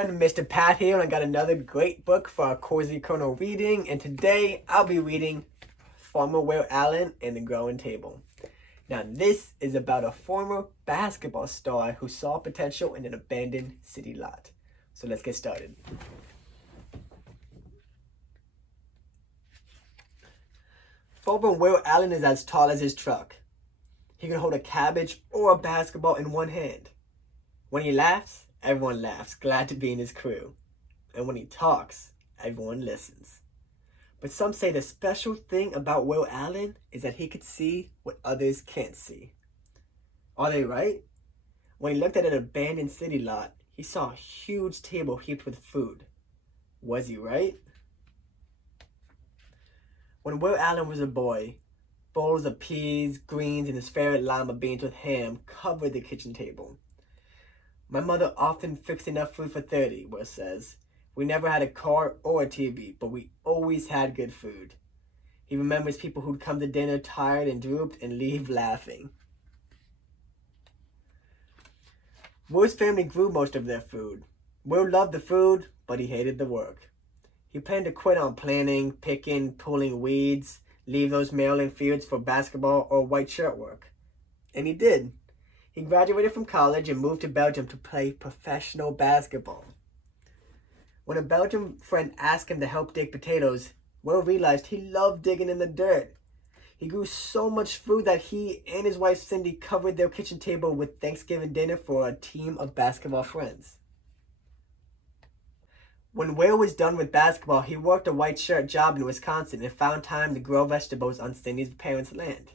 everyone, Mr. Pat here, and I got another great book for our Cozy Corner reading, and today I'll be reading Farmer Will Allen and the Growing Table. Now this is about a former basketball star who saw potential in an abandoned city lot. So let's get started. Farmer Will Allen is as tall as his truck. He can hold a cabbage or a basketball in one hand. When he laughs, everyone laughs, glad to be in his crew. And when he talks, everyone listens. But some say the special thing about Will Allen is that he could see what others can't see. Are they right? When he looked at an abandoned city lot, he saw a huge table heaped with food. Was he right? When Will Allen was a boy, bowls of peas, greens, and his favorite lima beans with ham covered the kitchen table. My mother often fixed enough food for 30, Will says. We never had a car or a TV, but we always had good food. He remembers people who'd come to dinner tired and drooped and leave laughing. Will's family grew most of their food. Will loved the food, but he hated the work. He planned to quit on planting, picking, pulling weeds, leave those mail-in fields for basketball or white shirt work. And he did. He graduated from college and moved to Belgium to play professional basketball. When a Belgian friend asked him to help dig potatoes, Will realized he loved digging in the dirt. He grew so much food that he and his wife Cindy covered their kitchen table with Thanksgiving dinner for a team of basketball friends. When Will was done with basketball, he worked a white shirt job in Wisconsin and found time to grow vegetables on Cindy's parents' land.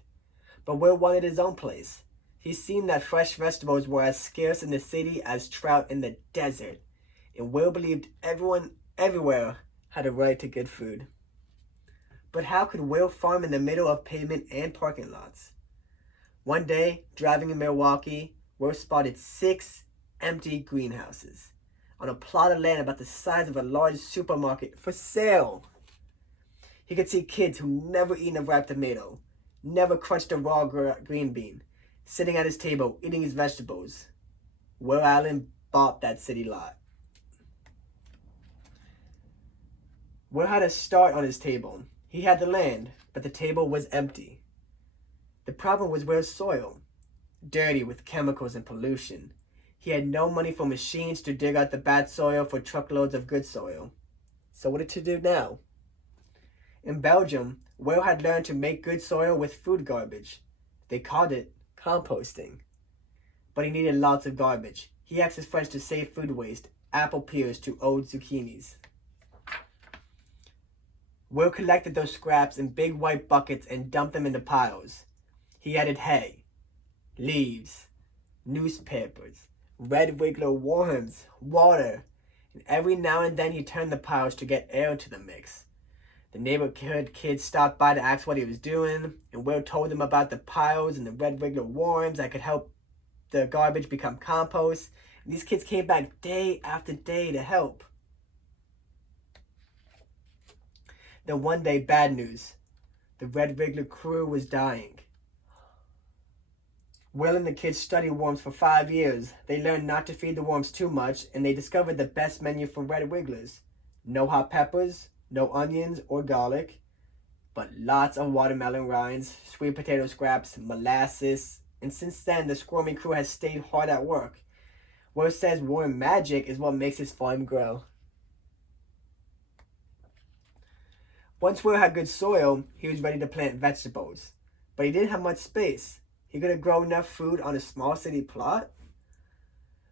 But Will wanted his own place. He's seen that fresh vegetables were as scarce in the city as trout in the desert, and Will believed everyone everywhere had a right to good food. But how could Will farm in the middle of pavement and parking lots? One day, driving in Milwaukee, Will spotted 6 empty greenhouses on a plot of land about the size of a large supermarket for sale. He could see kids who never eaten a ripe tomato, never crunched a raw green bean, sitting at his table, eating his vegetables. Will Allen bought that city lot. Will had a start on his table. He had the land, but the table was empty. The problem was Will's soil, dirty with chemicals and pollution. He had no money for machines to dig out the bad soil for truckloads of good soil. So what did he do now? In Belgium, Will had learned to make good soil with food garbage. They called it composting. But he needed lots of garbage. He asked his friends to save food waste, apple peels to old zucchinis. Will collected those scraps in big white buckets and dumped them into piles. He added hay, leaves, newspapers, red wiggler worms, water, and every now and then he turned the piles to get air into the mix. The neighborhood kids stopped by to ask what he was doing, and Will told them about the piles and the red wiggler worms that could help the garbage become compost. And these kids came back day after day to help. Then one day, bad news. The red wiggler crew was dying. Will and the kids studied worms for 5 years. They learned not to feed the worms too much, and they discovered the best menu for red wigglers. No hot peppers, no onions or garlic, but lots of watermelon rinds, sweet potato scraps, molasses, and since then the squirmy crew has stayed hard at work. Will says worm magic is what makes his farm grow. Once Will had good soil, he was ready to plant vegetables, but he didn't have much space. He could have grown enough food on a small city plot?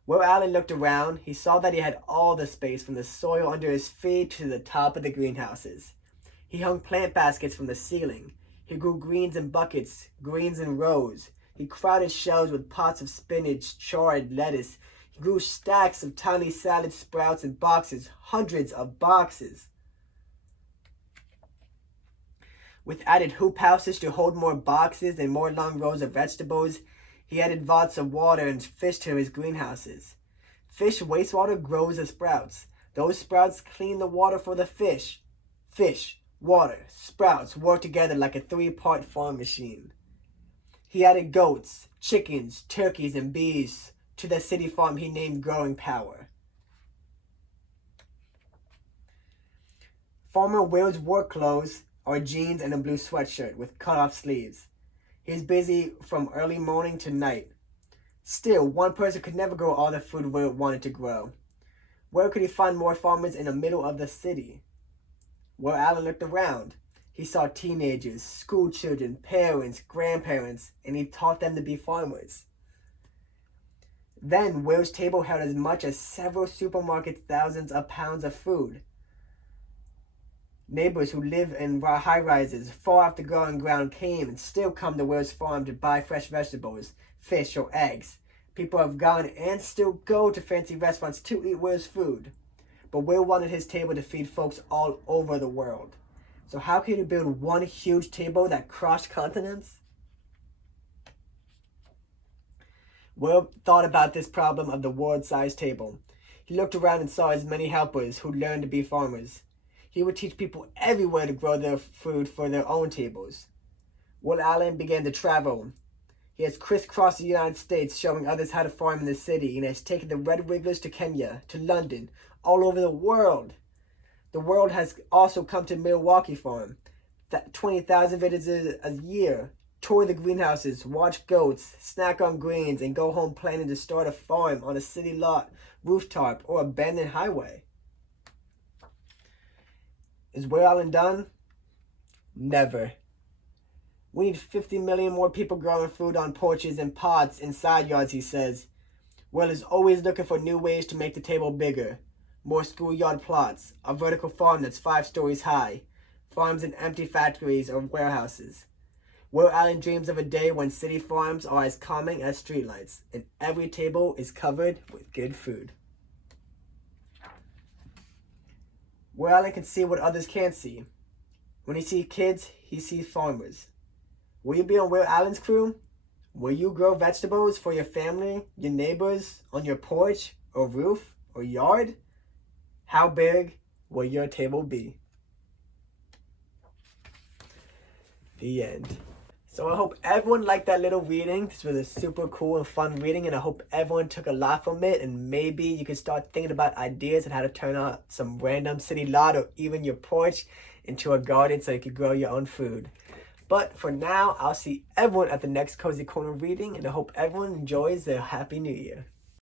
Will Allen looked around. He saw that he had all the space from the soil under his feet to the top of the greenhouses. He hung plant baskets from the ceiling. He grew greens in buckets, greens in rows. He crowded shelves with pots of spinach, chard, lettuce. He grew stacks of tiny salad sprouts in boxes, hundreds of boxes. With added hoop houses to hold more boxes and more long rows of vegetables, he added vaults of water and fish to his greenhouses. Fish wastewater grows the sprouts. Those sprouts clean the water for the fish. Fish, water, sprouts work together like a 3-part farm machine. He added goats, chickens, turkeys, and bees to the city farm he named Growing Power. Farmer Will's work clothes are jeans and a blue sweatshirt with cut-off sleeves. He's busy from early morning to night. Still, one person could never grow all the food Will wanted to grow. Where could he find more farmers in the middle of the city? Will Allen looked around. He saw teenagers, school children, parents, grandparents, and he taught them to be farmers. Then Will's table held as much as several supermarkets' thousands of pounds of food. Neighbors who live in high-rises far off the growing ground came and still come to Will's farm to buy fresh vegetables, fish, or eggs. People have gone and still go to fancy restaurants to eat Will's food. But Will wanted his table to feed folks all over the world. So how can you build one huge table that crossed continents? Will thought about this problem of the world-sized table. He looked around and saw his many helpers who learned to be farmers. He would teach people everywhere to grow their food for their own tables. Will Allen began to travel. He has crisscrossed the United States, showing others how to farm in the city, and has taken the Red Wigglers to Kenya, to London, all over the world. The world has also come to Milwaukee Farm. 20,000 visitors a year. Tour the greenhouses, watch goats, snack on greens, and go home planning to start a farm on a city lot, rooftop, or abandoned highway. Is Will Allen done? Never. We need 50 million more people growing food on porches and pots in side yards, he says. Will is always looking for new ways to make the table bigger. More schoolyard plots, a vertical farm that's 5 stories high, farms in empty factories or warehouses. Will Allen dreams of a day when city farms are as calming as streetlights, and every table is covered with good food. Will Allen can see what others can't see. When he sees kids, he sees farmers. Will you be on Will Allen's crew? Will you grow vegetables for your family, your neighbors, on your porch, or roof, or yard? How big will your table be? The end. So I hope everyone liked that little reading. This was a super cool and fun reading, and I hope everyone took a lot from it, and maybe you can start thinking about ideas on how to turn out some random city lot or even your porch into a garden so you can grow your own food. But for now, I'll see everyone at the next Cozy Corner reading, and I hope everyone enjoys their Happy New Year.